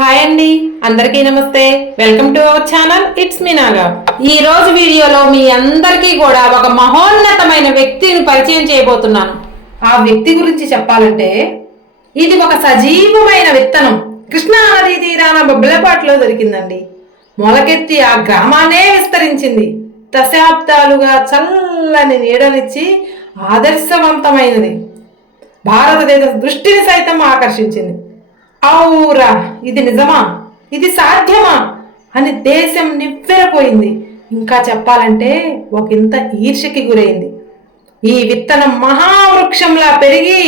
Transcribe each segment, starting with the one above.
Hi అండి అందరికీ నమస్తే. Welcome to our channel it's me Naga ఈ రోజు వీడియోలో మీ అందరికీ కూడా ఒక మహోన్నతమైన వ్యక్తిని పరిచయం చేయబోతున్నాను. ఆ వ్యక్తి గురించి చెప్పాలంటే ఇది ఒక సజీవమైన విత్తనం. కృష్ణా నదీ తీరాన బొబ్బిలపాటులో దొరికిందండి. మొలకెత్తి ఆ గ్రామాన్నే విస్తరించింది. దశాబ్దాలుగా చల్లని నీడనిచ్చి ఆదర్శవంతమైనది. భారతదేశ దృష్టిని సైతం ఆకర్షించింది. అవురా ఇది నిజమా? ఇది సాధ్యమా? అని దేశం నివ్వెరపోయింది. ఇంకా చెప్పాలంటే ఒకంత ఈర్షకి గురైంది. ఈ విత్తనం మహావృక్షంలా పెరిగి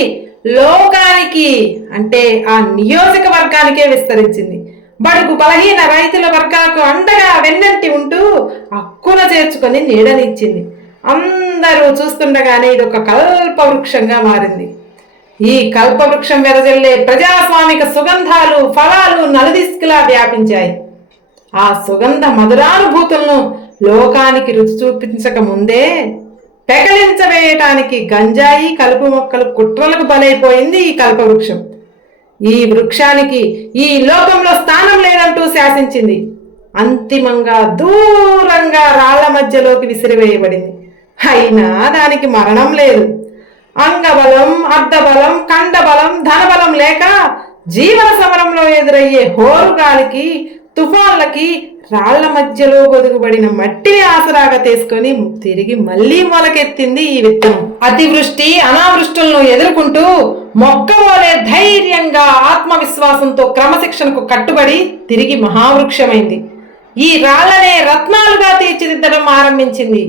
లోకానికి అంటే ఆ నియోజకవర్గానికే విస్తరించింది. బడుగు బలహీన రైతుల వర్గాలకు అండగా వెన్నంటి ఉంటూ హక్కున చేర్చుకొని నీడనిచ్చింది. అందరూ చూస్తుండగానే ఇది ఒక కల్పవృక్షంగా మారింది. ఈ కల్పవృక్షం వెదజల్లే ప్రజాస్వామిక సుగంధాలు ఫలాలు నలుదిస్కులా వ్యాపించాయి. ఆ సుగంధ మధురానుభూతులను లోకానికి రుచి చూపించక ముందే పెకలించవేయటానికి గంజాయి కలుపు మొక్కలు కుట్రలకు బలైపోయింది ఈ కల్పవృక్షం. ఈ వృక్షానికి ఈ లోకంలో స్థానం లేదంటూ శాసించింది. అంతిమంగా దూరంగా రాళ్ళ మధ్యలోకి విసిరివేయబడింది. అయినా దానికి మరణం లేదు. అంగబలం అర్ధబలం కండబలం ధనబలం లేక జీవన సమరంలో ఎదురయ్యే హోరుగాలికి తుఫాన్లకి రాళ్ళ మధ్యలో గొదుగుబడిన మట్టిని ఆసరాగా తీసుకొని తిరిగి మళ్ళీ మొలకెత్తింది ఈ విత్తనం అతివృష్టి అనావృష్టులను ఎదుర్కొంటూ మొక్కవోలే ధైర్యంగా ఆత్మవిశ్వాసంతో క్రమశిక్షణకు కట్టుబడి తిరిగి మహావృక్షమైంది. ఈ రాళ్ళనే రత్నాలుగా తీర్చిదిద్దడం ఆరంభించింది.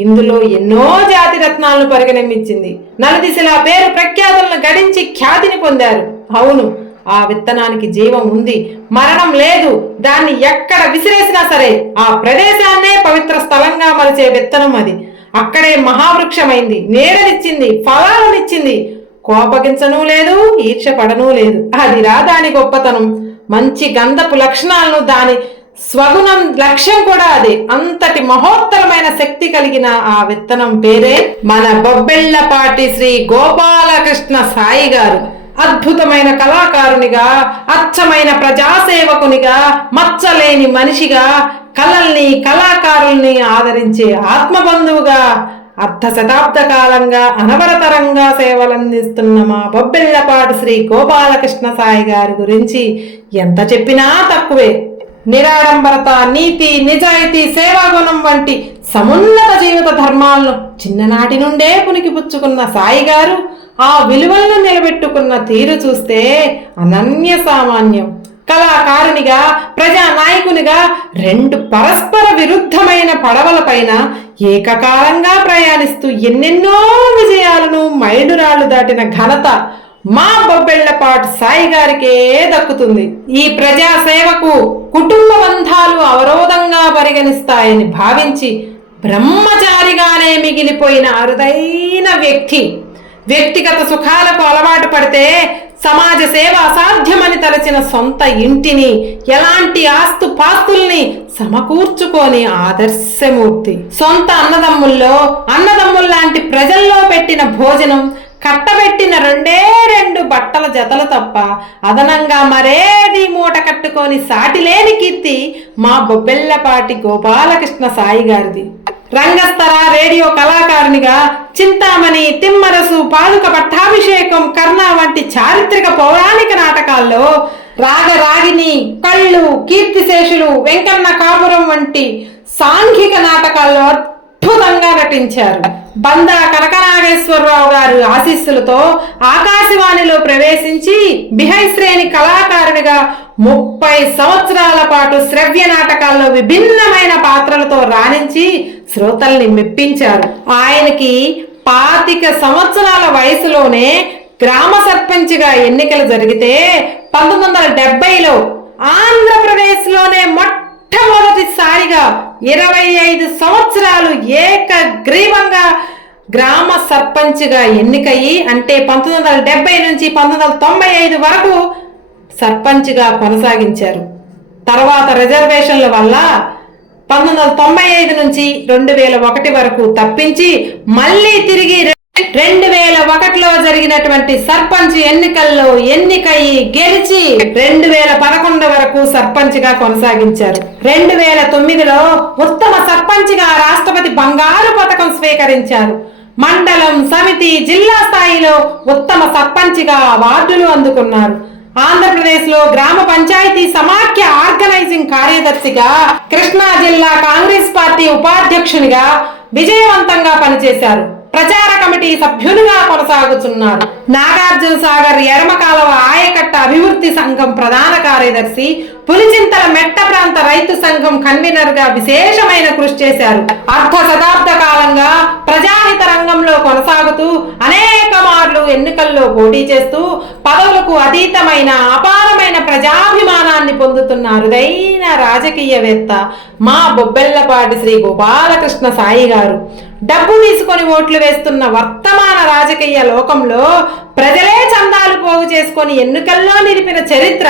ఇందులో ఎన్నో జాతి రత్నాలను పరిగణమిచ్చింది నలదిశలా పేరు ప్రఖ్యాతులను గడించి ఖ్యాతిని పొందారు. అవును ఆ విత్తనానికి జీవం ఉంది. మరణం లేదు. దాన్ని ఎక్కడ విసిరేసినా సరే ఆ ప్రదేశాన్నే పవిత్ర స్థలంగా మలిచే విత్తనం అది. అక్కడే మహావృక్షమైంది. నీడనిచ్చింది ఫలాలనిచ్చింది. కోపగించను లేదు ఈర్ష పడను లేదు. అదిరా దాని గొప్పతనం. మంచి గంధపు లక్షణాలను దాని స్వగుణం లక్ష్యం కూడా అదే. అంతటి మహోత్తరమైన శక్తి కలిగిన ఆ విత్తనం పేరే మన బొబ్బెళ్ళపాటి శ్రీ గోపాలకృష్ణ సాయి గారు. అద్భుతమైన కళాకారునిగా అచ్చమైన ప్రజాసేవకునిగా మచ్చలేని మనిషిగా కళల్ని కళాకారుల్ని ఆదరించే ఆత్మబంధువుగా అర్ధ శతాబ్ద కాలంగా అనవరతరంగా సేవలందిస్తున్న మా బొబ్బెళ్ళపాటి శ్రీ గోపాలకృష్ణ సాయి గారి గురించి ఎంత చెప్పినా తక్కువే. నిరాడంబరత నీతి నిజాయితీ సేవాగుణం వంటి సమున్నత జీవిత ధర్మాలను చిన్ననాటి నుండే పునికిపుచ్చుకున్న సాయి గారు ఆ విలువలను నిలబెట్టుకున్న తీరు చూస్తే అనన్య సామాన్యం. కళాకారునిగా ప్రజా నాయకునిగా రెండు పరస్పర విరుద్ధమైన పడవలపైన ఏకకాలంగా ప్రయాణిస్తూ ఎన్నెన్నో విజయాలను మైలురాళ్ళు దాటిన ఘనత మా బొబ్బెళ్ళపాటు సాయి గారికే దక్కుతుంది. ఈ ప్రజా సేవకు కుటుంబ బంధాలు అవరోధంగా పరిగణిస్తాయని భావించి బ్రహ్మచారిగానే మిగిలిపోయిన అరుదైన వ్యక్తి. వ్యక్తిగత సుఖాలకు అలవాటు పడితే సమాజ సేవ అసాధ్యమని తలచిన సొంత ఇంటిని ఎలాంటి ఆస్తు పాస్తుల్ని సమకూర్చుకొని ఆదర్శమూర్తి. సొంత అన్నదమ్ముల్లో అన్నదమ్ముల్లాంటి ప్రజల్లో పెట్టిన భోజనం కట్టబెట్టిన రెండే రెండు బట్టల జతలు తప్ప అదనంగా మరేది మూట కట్టుకొని సాటిలేని కీర్తి మా బొబ్బెల్లపాటి గోపాలకృష్ణ సాయి గారిది. రంగస్థల రేడియో కళాకారునిగా చింతామణి తిమ్మరసు పాదుక పట్టాభిషేకం కర్ణ వంటి చారిత్రక పౌరాణిక నాటకాల్లో రాగరాగిని కళ్ళు కీర్తిశేషులు వెంకన్న కాపురం వంటి సాంఘిక నాటకాల్లో అద్భుతంగా నటించారు. బంద కనకనాగేశ్వరరావు గారు ఆశీస్సులతో ఆకాశవాణిలో ప్రవేశించి బిహై శ్రేణి కళాకారునిగా ముప్పై సంవత్సరాల పాటు శ్రవ్య నాటకాల్లో విభిన్నమైన పాత్రలతో రాణించి శ్రోతల్ని మెప్పించారు. ఆయనకి పాతిక సంవత్సరాల వయసులోనే గ్రామ సర్పంచ్గా ఎన్నికలు జరిగితే పంతొమ్మిది వందల డెబ్బైలో ఆంధ్రప్రదేశ్లోనే మొట్ట మొట్టమొదటిసారిగా ఇరవై ఐదు సంవత్సరాలు ఏకగ్రీవంగా గ్రామ సర్పంచ్గా ఎన్నికయ్యి అంటే పంతొమ్మిది వందల డెబ్బై నుంచి పంతొమ్మిది వందల తొంభై ఐదు వరకు సర్పంచ్గా కొనసాగించారు. తర్వాత రిజర్వేషన్ల వల్ల పంతొమ్మిది వందల తొంభై ఐదు నుంచి రెండు వేల ఒకటి వరకు తప్పించి మళ్ళీ తిరిగి రెండు జరిగినటువంటి సర్పంచ్ ఎన్నికల్లో ఎన్నికై గెలిచి రెండు వేల పదకొండు వరకు సర్పంచ్గా కొనసాగించారు. రెండు వేల తొమ్మిదిలో ఉత్తమ సర్పంచ్గా రాష్ట్రపతి బంగారు పథకం స్వీకరించారు. మండలం సమితి జిల్లా స్థాయిలో ఉత్తమ సర్పంచ్గా అవార్డులు అందుకున్నారు. ఆంధ్రప్రదేశ్లో గ్రామ పంచాయతీ సమాఖ్య ఆర్గనైజింగ్ కార్యదర్శిగా కృష్ణా జిల్లా కాంగ్రెస్ పార్టీ ఉపాధ్యక్షునిగా విజయవంతంగా పనిచేశారు. ప్రచార కమిటీ సభ్యునిగా కొనసాగుతున్నారు నాగార్జున సాగర్ ఎడమకాలవ ఆయకట్ట అభివృద్ధి సంఘం ప్రధాన కార్యదర్శి పులిచింతల మెట్ట ప్రాంత రైతు సంఘం కన్వీనర్గా విశేషమైన కృషి చేశారు. అర్ధ శతాబ్ద కాలంగా ప్రజాహిత రంగంలో కొనసాగుతూ అనేక ఎన్నికల్లో పోటీ చేస్తూ పదవులకు అతీతమైన అపారమైన ప్రజాభిమానాన్ని పొందుతున్న అరుదైన రాజకీయవేత్త మా బొబ్బెల్లపాటి శ్రీ గోపాలకృష్ణ సాయి గారు. డబ్బు తీసుకొని ఓట్లు వేస్తున్న వర్తమాన రాజకీయ లోకంలో ప్రజలే చందాలు పోగు చేసుకొని ఎన్నికల్లో నిలిపిన చరిత్ర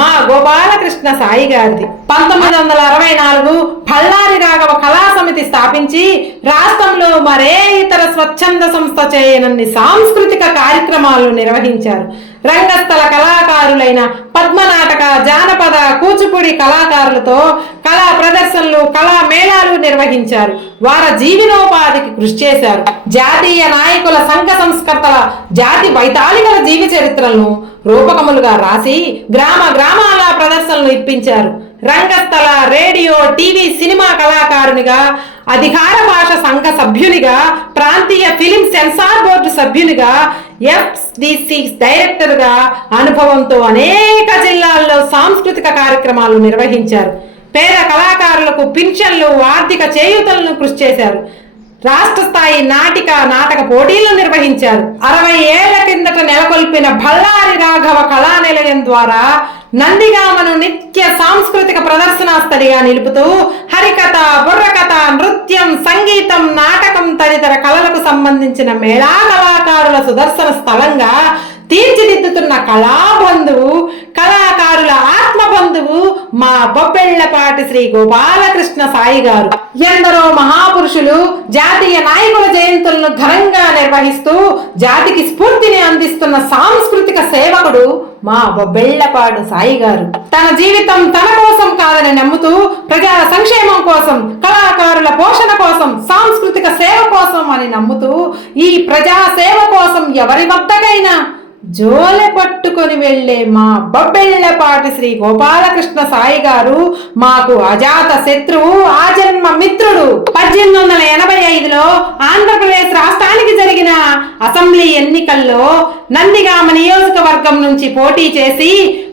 మా గోపాలకృష్ణ సాయి గారిది. పంతొమ్మిది వందల అరవై నాలుగు పల్లారి రాఘవ కళా సమితి స్థాపించి రాష్ట్రంలో మరే ఇతర స్వచ్ఛంద సంస్థ చేయనన్ని సాంస్కృతిక కార్యక్రమాలను నిర్వహించారు. రంగస్థల కళాకారులైన పద్మనాటక జానపద కూచిపూడి కళాకారులతో కళా ప్రదర్శనలు కళా మేళాలు నిర్వహించారు. వారి జీవనోపాధికి కృషి చేశారు. జాతీయ నాయకుల సంఘ సంస్కర్తల జాతి వైతాళికల జీవి చరిత్రలను రూపకములుగా రాసి గ్రామ గ్రామాల ప్రదర్శనలు ఇప్పించారు. రంగస్థల రేడియో టీవీ సినిమా కళాకారునిగా అధికార భాష సంఘ సభ్యునిగా ప్రాంతీయ ఫిలిం సెన్సార్ బోర్డు సభ్యునిగా ఎఫ్డిసి డైరెక్టర్గా అనుభవంతో అనేక జిల్లాల్లో సాంస్కృతిక కార్యక్రమాలు నిర్వహించారు. పేద కళాకారులకు పింఛన్లు ఆర్థిక చేయూతలను కృషి చేశారు. రాష్ట్ర స్థాయి నాటిక నాటక పోటీలు నిర్వహించారు. అరవై ఏళ్ళ కిందట నెలకొల్పిన బళ్ళారి రాఘవ కళా నిలయం ద్వారా నందిగామను నిత్య సాంస్కృతిక ప్రదర్శనా స్థలిగా నిలుపుతూ హరికథ బుర్రకథ నృత్యం సంగీతం నాటకం తదితర కళలకు సంబంధించిన మేళా కళాకారుల సుదర్శన స్థలంగా తీర్చిదిద్దుతున్న కళాబంధువు కళాకారుల ఆత్మ బంధువు మా బొబ్బెళ్ళపాటి శ్రీ గోపాలకృష్ణ సాయి గారు. ఎందరో మహాపురుషులు జాతీయ నాయకుల జయంతులను ఘనంగా నిర్వహిస్తూ జాతికి స్ఫూర్తిని అందిస్తున్న సాంస్కృతిక సేవకుడు మా బొబ్బెళ్ళపాడు సాయి గారు. తన జీవితం తన కోసం కాదని నమ్ముతూ ప్రజల సంక్షేమం కోసం కళాకారుల పోషణ కోసం సాంస్కృతిక సేవ కోసం అని నమ్ముతూ ఈ ప్రజా సేవ కోసం ఎవరి వద్దకైనా జోలె పట్టుకొని వెళ్ళే మా బొబ్బెళ్ళపాటి శ్రీ గోపాలకృష్ణ సాయి గారు మాకు అజాత శత్రువు ఆజన్మ మిత్రుడు. పద్దెనిమిది వందల ఎనభై ఐదులో ఆంధ్రప్రదేశ్ రాష్ట్రానికి జరిగిన అసెంబ్లీ ఎన్నికల్లో నందిగామ నియోజకవర్గం నుంచి పోటీ చేసి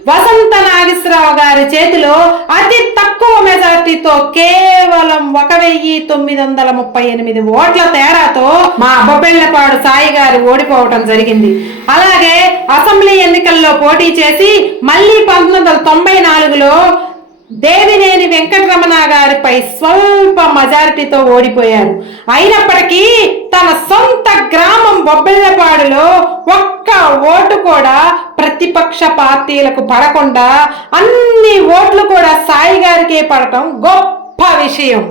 వసంత నాగేశ్వరరావు గారి చేతిలో అతి తక్కువ మెజార్టీతో కేవలం ఒక వెయ్యి తొమ్మిది వందల ముప్పై ఎనిమిది ఓట్ల తేడాతో మా అబ్బపెళ్ళపాడు సాయి గారు ఓడిపోవటం జరిగింది. అలాగే అసెంబ్లీ ఎన్నికల్లో పోటీ చేసి మళ్ళీ పంతొమ్మిది వందల తొంభై నాలుగులో దేవినేని వెంకటరమణ గారిపై స్వల్ప మెజారిటీతో ఓడిపోయారు. అయినప్పటికీ తన సొంత గ్రామం బొబ్బిళ్ళపాడులో ఒక్క ఓటు కూడా ప్రతిపక్ష పార్టీలకు పడకుండా అన్ని ఓట్లు కూడా సాయి గారికే పడటం గొప్ప విషయం.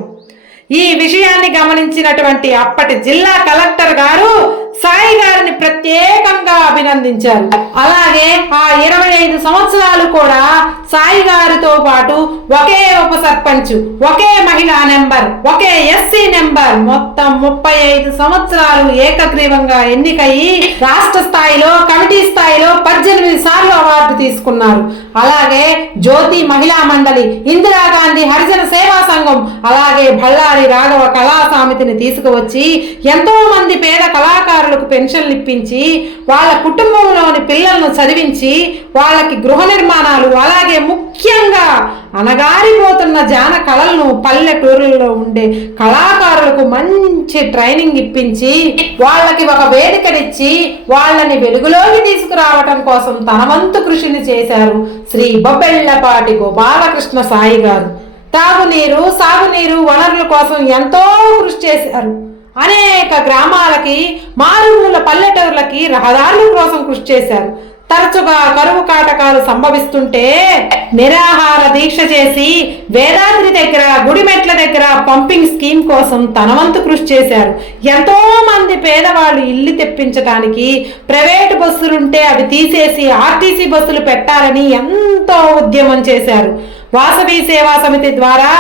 ఈ విషయాన్ని గమనించినటువంటి అప్పటి జిల్లా కలెక్టర్ గారు సాయి గారిని ప్రత్యేకంగా అభినందించారు. అలాగే ఆ ఇరవై ఐదు సంవత్సరాలు కూడా సాయి గారితో పాటు ఒకే ఉప సర్పంచ్ ఒకే మహిళా నెంబర్ ఒకే ఎస్సీ నెంబర్ మొత్తం ముప్పై ఐదు సంవత్సరాలు ఏకగ్రీవంగా ఎన్నికయి రాష్ట్ర స్థాయిలో కమిటీ స్థాయిలో పద్దెనిమిది సార్లు అవార్డు తీసుకున్నారు. అలాగే జ్యోతి మహిళా మండలి ఇందిరాగాంధీ హరిజన సంఘం అలాగే బళ్ళారి రాఘవ కళా సామితిని తీసుకువచ్చి ఎంతో మంది పేద కళాకారులకు పెన్షన్లు ఇప్పించి వాళ్ళ కుటుంబంలోని పిల్లలను చదివించి వాళ్ళకి గృహ నిర్మాణాలు అలాగే ముఖ్యంగా అనగారిపోతున్న జాన కళలను పల్లెటూరుల్లో ఉండే కళాకారులకు మంచి ట్రైనింగ్ ఇప్పించి వాళ్ళకి ఒక వేదికనిచ్చి వాళ్ళని వెలుగులోకి తీసుకురావటం కోసం తన వంతు కృషిని చేశారు శ్రీ బొబ్బెళ్ళపాటి గోపాలకృష్ణ సాయి గారు తాగునీరు సాగునీరు వనరుల కోసం ఎంతో కృషి చేశారు. అనేక గ్రామాలకి మారుమూల పల్లెటూర్లకి రహదారుల కోసం కృషి చేశారు. తరచుగా కరువు కాటకాలు సంభవిస్తుంటే నిరాహార దీక్ష చేసి వేదాద్రి దగ్గర గుడిమెట్ల దగ్గర పంపింగ్ స్కీమ్ కోసం తనవంతు కృషి చేశారు. ఎంతో మంది పేదవాళ్ళు ఇల్లు తెప్పించడానికి ప్రైవేటు బస్సులుంటే అవి తీసేసి ఆర్టీసీ బస్సులు పెట్టాలని ఎంతో ఉద్యమం చేశారు. వాసవి సేవా సమితి ద్వారా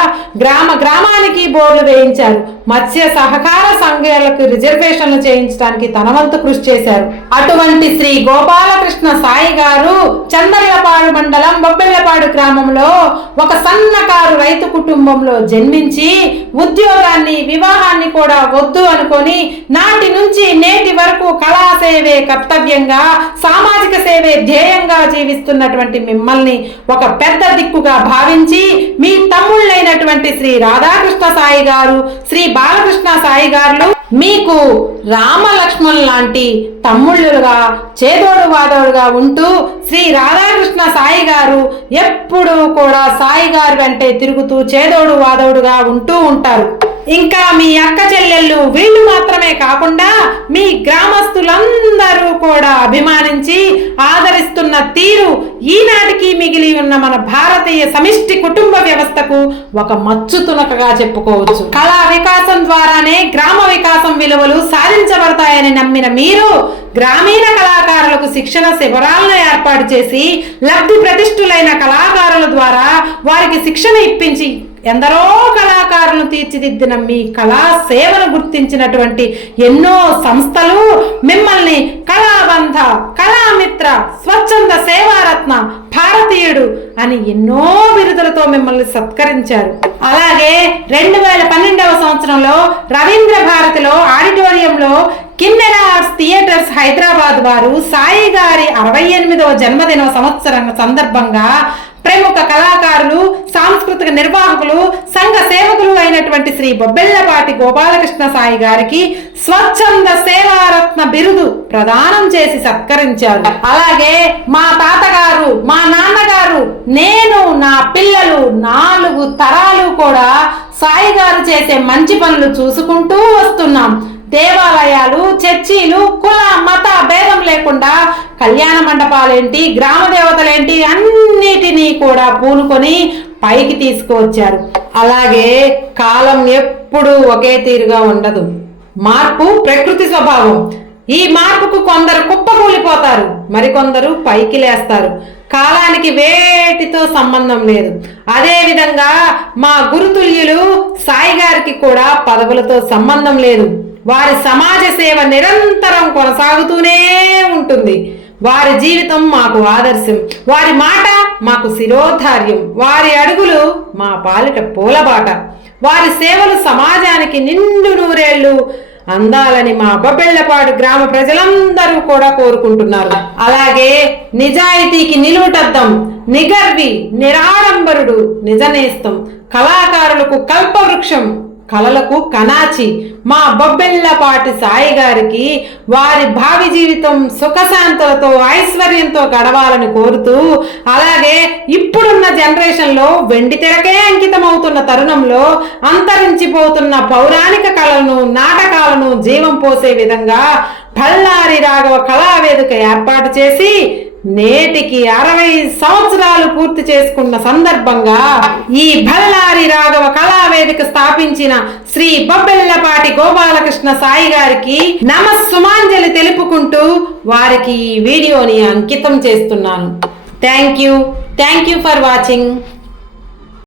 గ్రామ గ్రామానికి బోర్డు వేయించారు. మత్స్య సహకార సంఘాలకు రిజర్వేషన్లు చేయించడానికి తన వంతు కృషి చేశారు. అటువంటి శ్రీ గోపాలకృష్ణ సాయి గారు చందర్లపాడు మండలం బొబ్బెల్లపాడు గ్రామంలో ఒక సన్నకారు రైతు కుటుంబంలో జన్మించి ఉద్యోగాన్ని వివాహాన్ని కూడా వద్దు అనుకొని నాటి నుంచి నేటి వరకు కళా సేవే కర్తవ్యంగా సామాజిక సేవే ధ్యేయంగా జీవిస్తున్నటువంటి మిమ్మల్ని ఒక పెద్ద దిక్కుగా భావించి మీ తమ్ముళ్ళైనటువంటి శ్రీ రాధాకృష్ణ సాయి గారు శ్రీ బాలకృష్ణ సాయి గారు మీకు రామలక్ష్మణ్ లాంటి తమ్ముళ్ళుగా చేదోడు వాదోడుగా ఉంటూ శ్రీ రాధాకృష్ణ సాయి గారు ఎప్పుడూ కూడా సాయి గారు వెంటే తిరుగుతూ చేదోడు వాదోడుగా ఉంటూ ఉంటారు. ఇంకా మీ అక్క చెల్లెళ్ళు వీళ్ళు మాత్రమే కాకుండా మీ గ్రామస్తులందరూ కూడా అభిమానించి ఆదరిస్తున్న తీరు ఈనాటికి మిగిలి ఉన్న మన భారతీయ సమిష్టి కుటుంబ వ్యవస్థకు ఒక మచ్చు తునకగా చెప్పుకోవచ్చు. కళా వికాసం ద్వారానే గ్రామ వికాసం విలువలు సాధించబడతాయని నమ్మిన మీరు గ్రామీణ కళాకారులకు శిక్షణ శిబిరాలను ఏర్పాటు చేసి లబ్ధి ప్రతిష్ఠులైన కళాకారుల ద్వారా వారికి శిక్షణ ఇప్పించి ఎందరో కళాకారులను తీర్చిదిద్దిన మీ కళా సేవను గుర్తించినటువంటి ఎన్నో సంస్థలు మిమ్మల్ని కళాబంధ కళామిత్ర స్వచ్ఛంద సేవారత్న భారతీయుడు అని ఎన్నో బిరుదులతో మిమ్మల్ని సత్కరించారు. అలాగే రెండు వేల పన్నెండవ సంవత్సరంలో రవీంద్ర భారతిలో ఆడిటోరియంలో కిన్నెర ఆర్ట్స్ థియేటర్స్ హైదరాబాద్ వారు సాయి గారి అరవై ఎనిమిదవ జన్మదిన సంవత్సరం సందర్భంగా ప్రముఖ కళాకారులు సాంస్కృతిక నిర్వాహకులు సంఘ సేవకులు అయినటువంటి శ్రీ బొబ్బెల్లపాటి గోపాలకృష్ణ సాయి గారికి స్వచ్ఛంద సేవారత్న బిరుదు ప్రదానం చేసి సత్కరించారు. అలాగే మా తాతగారు మా నాన్నగారు నేను నా పిల్లలు నాలుగు తరాలు కూడా సాయి గారు చేసే మంచి పనులు చూసుకుంటూ వస్తున్నాం. దేవాలయాలు చర్చీలు కుల మత భేదం లేకుండా కళ్యాణ మండపాలేంటి గ్రామ దేవతలేంటి అన్నిటినీ కూడా పూనుకొని పైకి తీసుకువచ్చారు. అలాగే కాలం ఎప్పుడూ ఒకే తీరుగా ఉండదు. మార్పు ప్రకృతి స్వభావం. ఈ మార్పుకు కొందరు కుప్పకూలిపోతారు మరికొందరు పైకి లేస్తారు. కాలానికి వేటితో సంబంధం లేదు. అదేవిధంగా మా గురుతుల్యులు సాయి గారికి కూడా పదవులతో సంబంధం లేదు. వారి సమాజ సేవ నిరంతరం కొనసాగుతూనే ఉంటుంది. వారి జీవితం మాకు ఆదర్శం. వారి మాట మాకు శిరోధార్యం. వారి అడుగులు మా పాలిట పూలబాట. వారి సేవలు సమాజానికి నిండు నూరేళ్ళు అందాలని మా బొబ్బెళ్ళపాడు గ్రామ ప్రజలందరూ కూడా కోరుకుంటున్నారు. అలాగే నిజాయితీకి నిలువుటద్దం నిగర్వి నిరాడంబరుడు నిజనేస్తం కళాకారులకు కల్పవృక్షం కళలకు కనాచి మా బొబ్బెళ్ళపాటి సాయి గారికి వారి భావి జీవితం సుఖశాంతులతో ఐశ్వర్యంతో గడవాలని కోరుతూ అలాగే ఇప్పుడున్న జనరేషన్లో వెండి తెరకే అంకితం అవుతున్న తరుణంలో అంతరించిపోతున్న పౌరాణిక కళలను నాటకాలను జీవం పోసే విధంగా బళ్ళారి రాఘవ కళావేదిక ఏర్పాటు చేసి నేటికి అరవై సంవత్సరాలు పూర్తి చేసుకున్న సందర్భంగా ఈ బళ్ళారి రాఘవ కళావేదిక స్థాపించిన శ్రీ బొబ్బెల్లపాటి గోపాలకృష్ణ సాయి గారికి నమస్సుమాంజలి తెలుపుకుంటూ వారికి ఈ వీడియోని అంకితం చేస్తున్నాను. Thank you thank you for watching